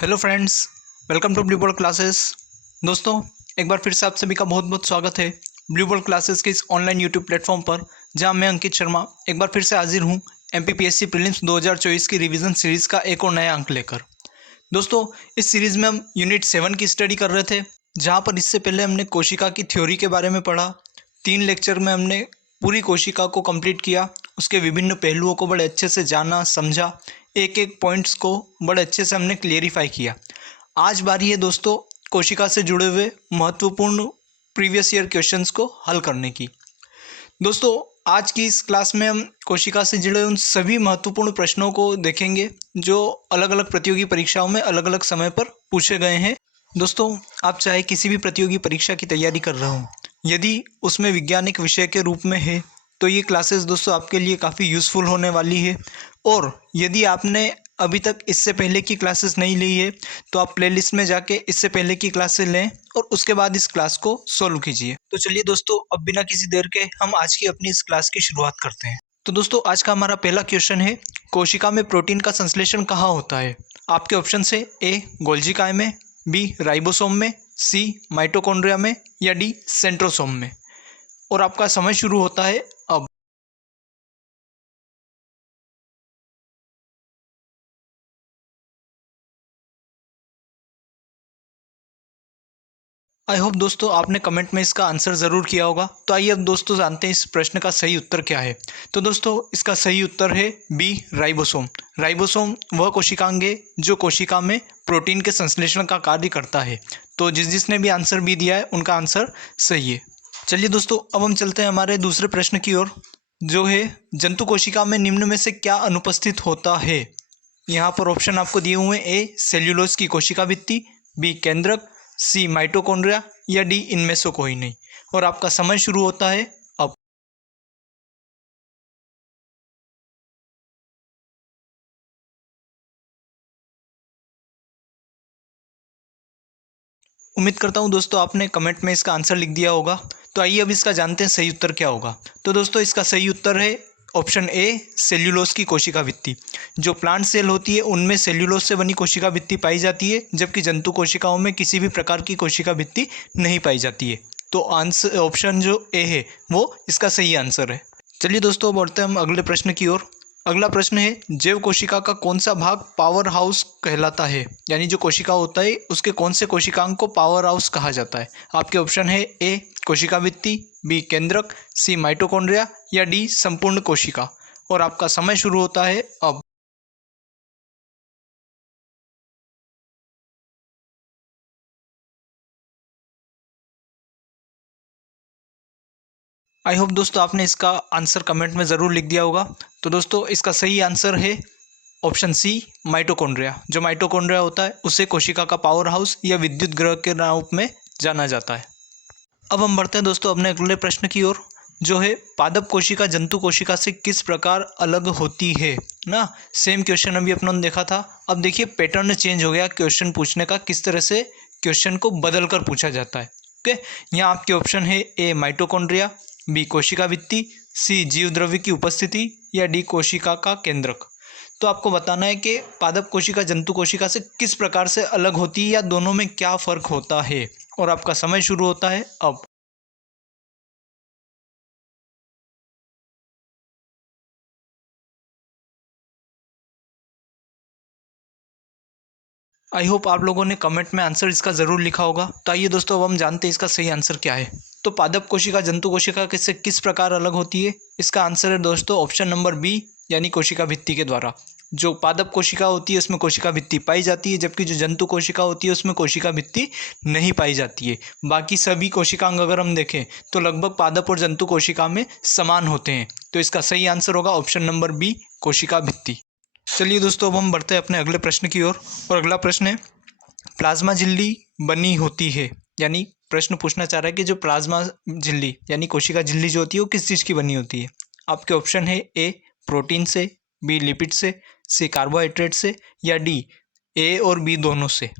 Hello friends, welcome to blue board classes. दोस्तों, एक बार फिर से आप सभी का बहुत बहुत स्वागत है ब्लू बोर्ड क्लासेस के इस ऑनलाइन यूट्यूब प्लेटफॉर्म पर, जहां मैं अंकित शर्मा एक बार फिर से हाजिर हूं एमपीपीएससी प्रीलिम्स 2024 की रिवीजन सीरीज़ का एक और नया अंक लेकर। दोस्तों, इस सीरीज़ में हम यूनिट 7 की स्टडी कर रहे थे, जहाँ पर इससे पहले हमने कोशिका की थ्योरी के बारे में पढ़ा। 3 लेक्चर में हमने पूरी कोशिका को कंप्लीट किया, उसके विभिन्न पहलुओं को बड़े अच्छे से जाना समझा, एक एक पॉइंट्स को बड़े अच्छे से हमने क्लियरिफाई किया। आज बारी है दोस्तों कोशिका से जुड़े हुए महत्वपूर्ण प्रीवियस ईयर क्वेश्चंस को हल करने की। दोस्तों, आज की इस क्लास में हम कोशिका से जुड़े उन सभी महत्वपूर्ण प्रश्नों को देखेंगे जो अलग अलग प्रतियोगी परीक्षाओं में अलग अलग समय पर पूछे गए हैं। दोस्तों, आप चाहे किसी भी प्रतियोगी परीक्षा की तैयारी कर रहे हो, यदि उसमें वैज्ञानिक विषय के रूप में है तो ये क्लासेस दोस्तों आपके लिए काफ़ी यूज़फुल होने वाली है। और यदि आपने अभी तक इससे पहले की क्लासेस नहीं ली है तो आप प्लेलिस्ट में जाके इससे पहले की क्लासेस लें और उसके बाद इस क्लास को सॉल्व कीजिए। तो चलिए दोस्तों, अब बिना किसी देर के हम आज की अपनी इस क्लास की शुरुआत करते हैं। तो दोस्तों, आज का हमारा पहला क्वेश्चन है, कोशिका में प्रोटीन का संश्लेषण कहाँ होता है? आपके ऑप्शन है ए गोल्जी काय में, बी राइबोसोम में, सी माइटोकॉन्ड्रिया में, या डी सेंट्रोसोम में। और आपका समय शुरू होता है अब। आई होप दोस्तों आपने कमेंट में इसका आंसर ज़रूर किया होगा। तो आइए अब दोस्तों जानते हैं इस प्रश्न का सही उत्तर क्या है। तो दोस्तों, इसका सही उत्तर है बी राइबोसोम। राइबोसोम वह कोशिकांग है जो कोशिका में प्रोटीन के संश्लेषण का कार्य करता है। तो जिसने भी आंसर बी दिया है उनका आंसर सही है। चलिए दोस्तों, अब हम चलते हैं हमारे दूसरे प्रश्न की ओर, जो है जंतु कोशिका में निम्न में से क्या अनुपस्थित होता है? यहाँ पर ऑप्शन आपको दिए हुए हैं, ए सेल्यूलोज की कोशिका भित्ति, बी केंद्रक, सी माइटोकॉन्ड्रिया, या डी इनमें से कोई नहीं। और आपका समय शुरू होता है अब। उम्मीद करता हूँ दोस्तों आपने कमेंट में इसका आंसर लिख दिया होगा। तो आइए अब इसका जानते हैं सही उत्तर क्या होगा। तो दोस्तों, इसका सही उत्तर है ऑप्शन ए सेल्यूलोज की कोशिका भित्ति। जो प्लांट सेल होती है उनमें सेल्यूलोज से बनी कोशिका भित्ति पाई जाती है, जबकि जंतु कोशिकाओं में किसी भी प्रकार की कोशिका भित्ति नहीं पाई जाती है। तो आंसर ऑप्शन जो ए है वो इसका सही आंसर है। चलिए दोस्तों, बढ़ते हैं हम अगले प्रश्न की ओर। अगला प्रश्न है, जैव कोशिका का कौन सा भाग पावर हाउस कहलाता है? यानी जो कोशिका होता है उसके कौन से कोशिकांग को पावर हाउस कहा जाता है? आपके ऑप्शन है ए कोशिका भित्ति, बी केंद्रक, सी माइटोकॉन्ड्रिया, या डी संपूर्ण कोशिका। और आपका समय शुरू होता है अब। आई होप दोस्तों आपने इसका आंसर कमेंट में ज़रूर लिख दिया होगा। तो दोस्तों, इसका सही आंसर है ऑप्शन सी माइटोकॉन्ड्रिया। जो माइटोकॉन्ड्रिया होता है उसे कोशिका का पावर हाउस या विद्युत ग्रह के रूप में जाना जाता है। अब हम बढ़ते हैं दोस्तों अपने अगले प्रश्न की ओर, जो है पादप कोशिका जंतु कोशिका से किस प्रकार अलग होती है ना। सेम क्वेश्चन अभी अपनों ने देखा था। अब देखिए पैटर्न चेंज हो गया क्वेश्चन पूछने का, किस तरह से क्वेश्चन को बदल कर पूछा जाता है। ओके, यहाँ आपके ऑप्शन है ए माइटोकॉन्ड्रिया, बी कोशिका भित्ति, सी जीव द्रव्य की उपस्थिति, या डी कोशिका का केंद्रक। तो आपको बताना है कि पादप कोशिका जंतु कोशिका से किस प्रकार से अलग होती है या दोनों में क्या फ़र्क होता है। और आपका समय शुरू होता है अब। आई होप आप लोगों ने कमेंट में आंसर इसका ज़रूर लिखा होगा। तो आइए दोस्तों, अब हम जानते हैं इसका सही आंसर क्या है। तो पादप कोशिका जंतु कोशिका से किस प्रकार अलग होती है? इसका आंसर है दोस्तों ऑप्शन नंबर बी, यानी कोशिका भित्ति के द्वारा। जो पादप कोशिका होती है उसमें कोशिका भित्ति पाई जाती है, जबकि जो जंतु कोशिका होती है उसमें कोशिका भित्ति नहीं पाई जाती है। बाकी सभी कोशिकांग अगर हम देखें तो लगभग पादप और जंतु कोशिका में समान होते हैं। तो इसका सही आंसर होगा ऑप्शन नंबर बी, कोशिका भित्ति। चलिए दोस्तों, अब हम बढ़ते हैं अपने अगले प्रश्न की ओर। और अगला प्रश्न है, प्लाज्मा झिल्ली बनी होती है, यानी प्रश्न पूछना चाह रहा है कि जो प्लाज्मा झिल्ली यानी कोशिका झिल्ली जो होती है वो किस चीज़ की बनी होती है। आपके ऑप्शन है ए प्रोटीन से, बी लिपिड से, सी कार्बोहाइड्रेट से, या डी ए और बी दोनों से।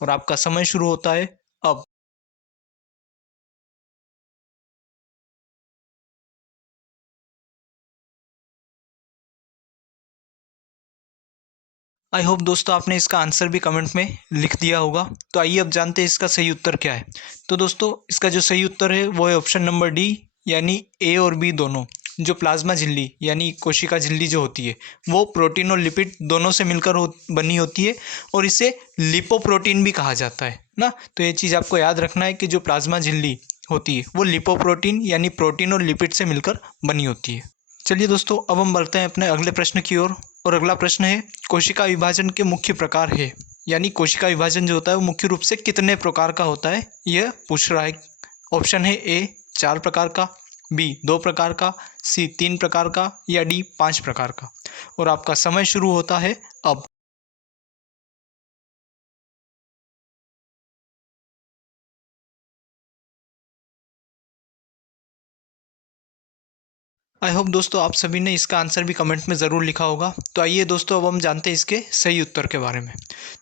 और आपका समय शुरू होता है अब। आई होप दोस्तों आपने इसका आंसर भी कमेंट में लिख दिया होगा। तो आइए अब जानते हैं इसका सही उत्तर क्या है। तो दोस्तों इसका जो सही उत्तर है वो है ऑप्शन नंबर डी, यानी ए और बी दोनों। जो प्लाज्मा झिल्ली यानी कोशिका झिल्ली जो होती है वो प्रोटीन और लिपिड दोनों से मिलकर बनी होती है, और इसे लिपोप्रोटीन भी कहा जाता है ना। तो ये चीज़ आपको याद रखना है कि जो प्लाज्मा झिल्ली होती है वो लिपोप्रोटीन यानी प्रोटीन और लिपिड से मिलकर बनी होती है। चलिए दोस्तों अब हम बढ़ते हैं अपने अगले प्रश्न की ओर। और अगला प्रश्न है, कोशिका विभाजन के मुख्य प्रकार है, यानी कोशिका विभाजन जो होता है वो मुख्य रूप से कितने प्रकार का होता है यह पूछ रहा है। ऑप्शन है ए 4 प्रकार का, बी 2 प्रकार का, सी 3 प्रकार का, या डी 5 प्रकार का। और आपका समय शुरू होता है अब। आई होप दोस्तों आप सभी ने इसका आंसर भी कमेंट में ज़रूर लिखा होगा। तो आइए दोस्तों अब हम जानते हैं इसके सही उत्तर के बारे में।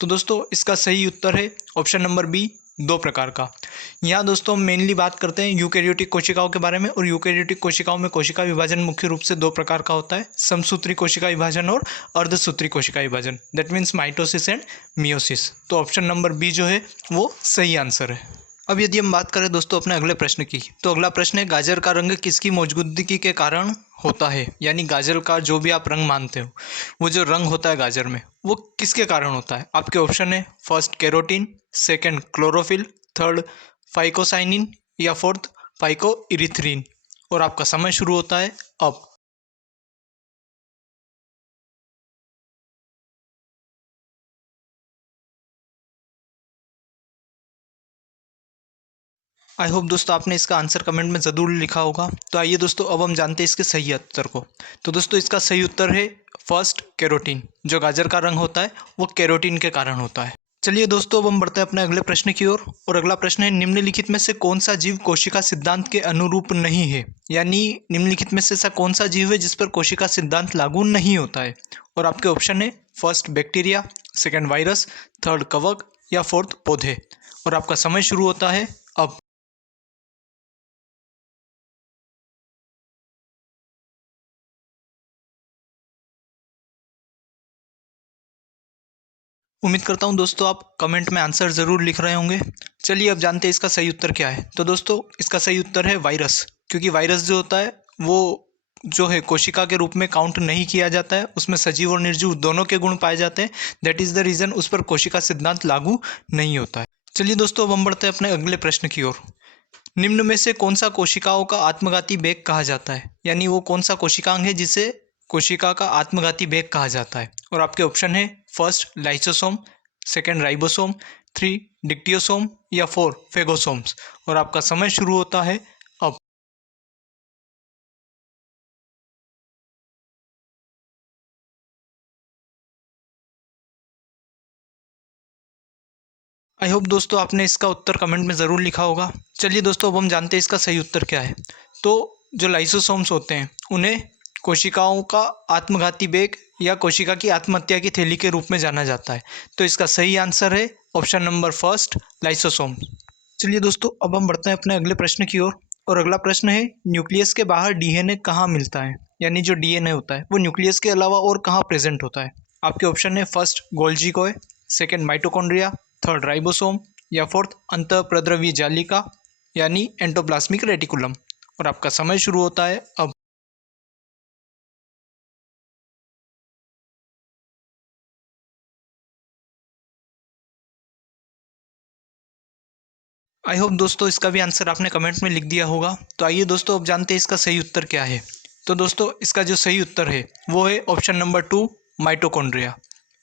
तो दोस्तों इसका सही उत्तर है ऑप्शन नंबर बी 2 प्रकार का। यहाँ दोस्तों हम मेनली बात करते हैं यूकेरियोटिक कोशिकाओं के बारे में। और यूकेरियोटिक कोशिकाओं में कोशिका विभाजन मुख्य रूप से 2 प्रकार का होता है, समसूत्री कोशिका विभाजन और अर्धसूत्री कोशिका विभाजन। That means mitosis and meiosis. तो ऑप्शन नंबर बी जो है वो सही आंसर है। अब यदि हम बात करें दोस्तों अपने अगले प्रश्न की, तो अगला प्रश्न है, गाजर का रंग किसकी मौजूदगी के कारण होता है। यानी गाजर का जो भी आप रंग मानते हो, वो जो रंग होता है गाजर में वो किसके कारण होता है। आपके ऑप्शन है first carotene, second chlorophyll, third phycocyanin, या फोर्थ फाइको इरिथ्रीन। और आपका समय शुरू होता है अब। आई होप दोस्तों आपने इसका आंसर कमेंट में ज़रूर लिखा होगा। तो आइए दोस्तों अब हम जानते हैं इसके सही उत्तर को। तो दोस्तों इसका सही उत्तर है फर्स्ट कैरोटीन। जो गाजर का रंग होता है वो कैरोटीन के कारण होता है। चलिए दोस्तों अब हम बढ़ते हैं अपने अगले प्रश्न की ओर। और अगला प्रश्न है, निम्नलिखित में से कौन सा जीव कोशिका सिद्धांत के अनुरूप नहीं है। यानी निम्नलिखित में से ऐसा कौन सा जीव है जिस पर कोशिका सिद्धांत लागू नहीं होता है। और आपके ऑप्शन है first bacteria, second virus, third कवक, या फोर्थ पौधे। और आपका समय शुरू होता है अब। उम्मीद करता हूँ दोस्तों आप कमेंट में आंसर ज़रूर लिख रहे होंगे। चलिए अब जानते हैं इसका सही उत्तर क्या है। तो दोस्तों इसका सही उत्तर है वायरस। क्योंकि वायरस जो होता है वो जो है कोशिका के रूप में काउंट नहीं किया जाता है, उसमें सजीव और निर्जीव दोनों के गुण पाए जाते हैं। दैट इज़ द रीज़न उस पर कोशिका सिद्धांत लागू नहीं होता है। चलिए दोस्तों अब हम बढ़ते हैं अपने अगले प्रश्न की ओर। निम्न में से कौन सा कोशिकाओं का आत्मघाती वेग कहा जाता है। यानी वो कौन सा कोशिकांग है जिसे कोशिका का आत्मघाती वेग कहा जाता है। और आपके ऑप्शन है first lysosome, second ribosome, three dictyosome, या फोर फेगोसोम्स। और आपका समय शुरू होता है अब। आई होप दोस्तों आपने इसका उत्तर कमेंट में ज़रूर लिखा होगा। चलिए दोस्तों अब हम जानते हैं इसका सही उत्तर क्या है। तो जो लाइसोसोम्स होते हैं उन्हें कोशिकाओं का आत्मघाती वेग या कोशिका की आत्महत्या की थैली के रूप में जाना जाता है। तो इसका सही आंसर है ऑप्शन नंबर फर्स्ट लाइसोसोम। चलिए दोस्तों अब हम बढ़ते हैं अपने अगले प्रश्न की ओर। और अगला प्रश्न है, न्यूक्लियस के बाहर डीएनए कहाँ मिलता है। यानी जो डीएनए होता है वो न्यूक्लियस के अलावा और कहाँ प्रेजेंट होता है। आपके ऑप्शन है फर्स्ट गोल्जी कोय, सेकेंड माइटोकॉन्ड्रिया, थर्ड राइबोसोम, या फोर्थ अंतःप्रद्रवी जालिका यानी एंडोप्लाज्मिक रेटिकुलम। और आपका समय शुरू होता है अब। आई होप दोस्तों इसका भी आंसर आपने कमेंट में लिख दिया होगा। तो आइए दोस्तों अब जानते हैं इसका सही उत्तर क्या है। तो दोस्तों इसका जो सही उत्तर है वो है option number two mitochondria.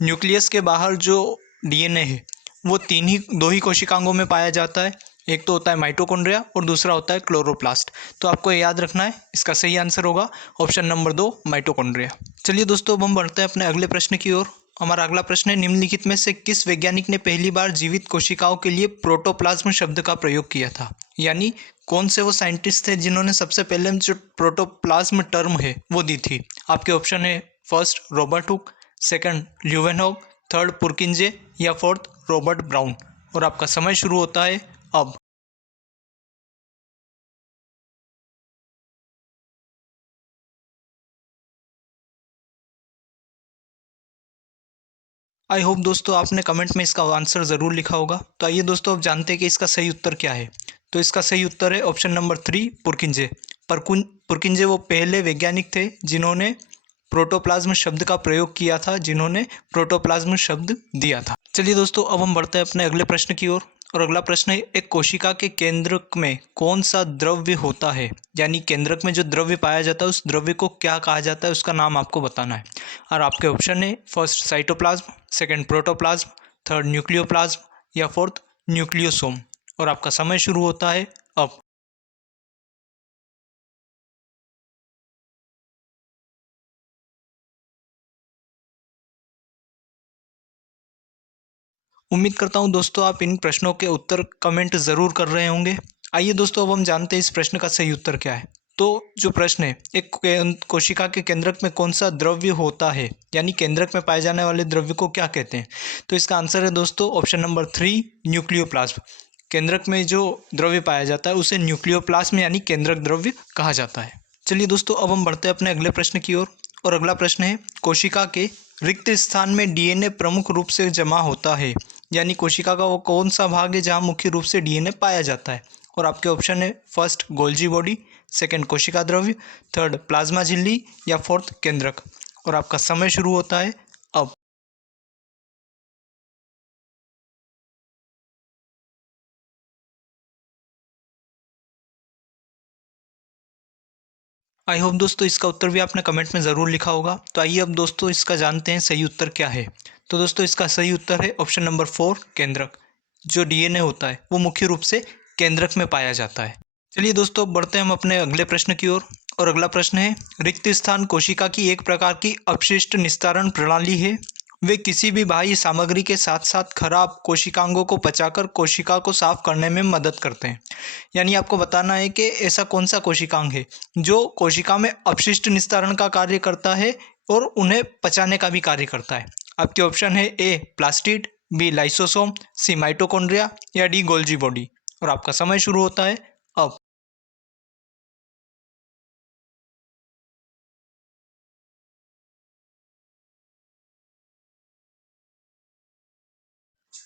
Nucleus के बाहर जो डीएनए है वो दो ही कोशिकांगों में पाया जाता है। एक तो होता है माइटोकॉन्ड्रिया और दूसरा होता है क्लोरोप्लास्ट। तो आपको ये याद रखना है, इसका सही आंसर होगा ऑप्शन नंबर दो माइटोकॉन्ड्रिया। चलिए दोस्तों अब हम बढ़ते हैं अपने अगले प्रश्न की ओर। हमारा अगला प्रश्न है, निम्नलिखित में से किस वैज्ञानिक ने पहली बार जीवित कोशिकाओं के लिए प्रोटोप्लाज्म शब्द का प्रयोग किया था। यानी कौन से वो साइंटिस्ट थे जिन्होंने सबसे पहले जो प्रोटोप्लाज्म टर्म है वो दी थी। आपके ऑप्शन है first Robert Hooke, second Leeuwenhoek, third Purkinje, या फोर्थ रॉबर्ट ब्राउन। और आपका समय शुरू होता है अब। आई होप दोस्तों आपने कमेंट में इसका आंसर ज़रूर लिखा होगा। तो आइए दोस्तों अब जानते हैं कि इसका सही उत्तर क्या है। तो इसका सही उत्तर है ऑप्शन नंबर 3 पुरकिंजे। पुरकिंजे वो पहले वैज्ञानिक थे जिन्होंने प्रोटोप्लाज्म शब्द का प्रयोग किया था, जिन्होंने प्रोटोप्लाज्म शब्द दिया था। चलिए दोस्तों अब हम बढ़ते हैं अपने अगले प्रश्न की ओर। और अगला प्रश्न है, एक कोशिका के केंद्रक में कौन सा द्रव्य होता है, यानी केंद्रक में जो द्रव्य पाया जाता है उस द्रव्य को क्या कहा जाता है, उसका नाम आपको बताना है। और आपके ऑप्शन है first cytoplasm, second protoplasm, third nucleoplasm या फोर्थ न्यूक्लियोसोम। और आपका समय शुरू होता है अब। उम्मीद करता हूँ दोस्तों आप इन प्रश्नों के उत्तर कमेंट ज़रूर कर रहे होंगे। आइए दोस्तों अब हम जानते हैं इस प्रश्न का सही उत्तर क्या है। तो जो प्रश्न है, एक कोशिका के केंद्रक में कौन सा द्रव्य होता है, यानी केंद्रक में पाए जाने वाले द्रव्य को क्या कहते हैं। तो इसका आंसर है दोस्तों ऑप्शन नंबर 3 न्यूक्लियोप्लाज्म। केंद्रक में जो द्रव्य पाया जाता है उसे न्यूक्लियोप्लाज्म यानी केंद्रक द्रव्य कहा जाता है। चलिए दोस्तों अब हम बढ़ते हैं अपने अगले प्रश्न की ओर। और अगला प्रश्न है, कोशिका के रिक्त स्थान में डीएनए प्रमुख रूप से जमा होता है, यानी कोशिका का वो कौन सा भाग है जहाँ मुख्य रूप से डीएनए पाया जाता है। और आपके ऑप्शन है फर्स्ट गोल्जी बॉडी, सेकंड कोशिका द्रव्य, थर्ड प्लाज्मा झिल्ली या फोर्थ केंद्रक। और आपका समय शुरू होता है अब। आई होप दोस्तों इसका उत्तर भी आपने कमेंट में ज़रूर लिखा होगा। तो आइए अब दोस्तों इसका जानते हैं सही उत्तर क्या है। तो दोस्तों इसका सही उत्तर है ऑप्शन नंबर 4 केंद्रक। जो डीएनए होता है वो मुख्य रूप से केंद्रक में पाया जाता है। चलिए दोस्तों बढ़ते हैं हम अपने अगले प्रश्न की ओर। और अगला प्रश्न है, रिक्त स्थान कोशिका की एक प्रकार की अपशिष्ट निस्तारण प्रणाली है। वे किसी भी बाह्य सामग्री के साथ साथ खराब कोशिकांगों को पचाकर कोशिका को साफ करने में मदद करते हैं। यानी आपको बताना है कि ऐसा कौन सा कोशिकांग है जो कोशिका में अपशिष्ट निस्तारण का कार्य करता है और उन्हें पचाने का भी कार्य करता है। आपके ऑप्शन है ए प्लास्टिड, बी लाइसोसोम, सी माइटोकॉन्ड्रिया या डी गोल्जी बॉडी। और आपका समय शुरू होता है अब।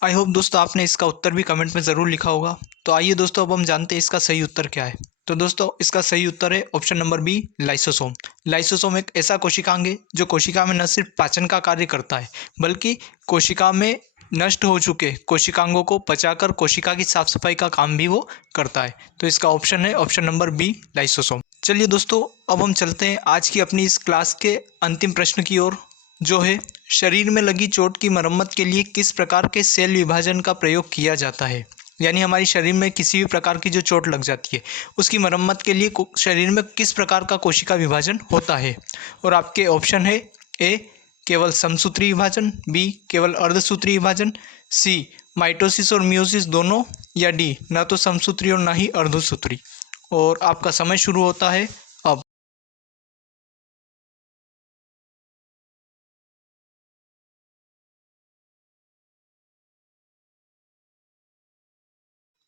आई होप दोस्तों आपने इसका उत्तर भी कमेंट में ज़रूर लिखा होगा। तो आइए दोस्तों अब हम जानते हैं इसका सही उत्तर क्या है। तो दोस्तों इसका सही उत्तर है option number B lysosome. Lysosome एक ऐसा कोशिकांग है जो कोशिका में न सिर्फ पाचन का कार्य करता है बल्कि कोशिका में नष्ट हो चुके कोशिकांगों को पचाकर कोशिका की साफ सफाई का काम भी वो करता है। तो इसका ऑप्शन है ऑप्शन नंबर बी लाइसोसोम। चलिए दोस्तों अब हम चलते हैं आज की अपनी इस क्लास के अंतिम प्रश्न की ओर, जो है शरीर में लगी चोट की मरम्मत के लिए किस प्रकार के सेल विभाजन का प्रयोग किया जाता है। यानी हमारी शरीर में किसी भी प्रकार की जो चोट लग जाती है उसकी मरम्मत के लिए शरीर में किस प्रकार का कोशिका विभाजन होता है। और आपके ऑप्शन है ए केवल समसूत्री विभाजन, बी केवल अर्धसूत्री विभाजन, सी माइटोसिस और मियोसिस दोनों, या डी न तो समसूत्री और ना ही अर्धसूत्री। और आपका समय शुरू होता है अब।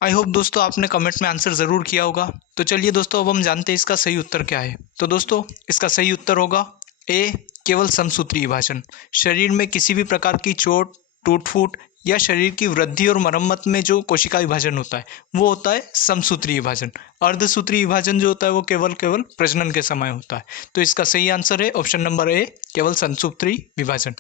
आई होप दोस्तों आपने कमेंट में आंसर ज़रूर किया होगा। तो चलिए दोस्तों अब हम जानते हैं इसका सही उत्तर क्या है। तो दोस्तों इसका सही उत्तर होगा ए केवल समसूत्री विभाजन। शरीर में किसी भी प्रकार की चोट, टूट फूट या शरीर की वृद्धि और मरम्मत में जो कोशिका विभाजन होता है वो होता है समसूत्री विभाजन। अर्धसूत्री विभाजन जो होता है वो केवल केवल प्रजनन के समय होता है। तो इसका सही आंसर है ऑप्शन नंबर ए केवल समसूत्री विभाजन।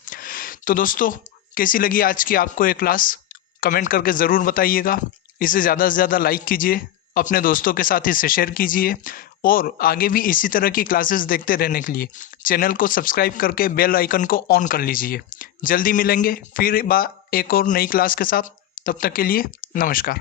तो दोस्तों कैसी लगी आज की आपको ये क्लास, कमेंट करके ज़रूर बताइएगा। इसे ज़्यादा से ज़्यादा लाइक कीजिए, अपने दोस्तों के साथ इसे शेयर कीजिए और आगे भी इसी तरह की क्लासेस देखते रहने के लिए चैनल को सब्सक्राइब करके बेल आइकन को ऑन कर लीजिए। जल्दी मिलेंगे फिर एक और नई क्लास के साथ। तब तक के लिए नमस्कार।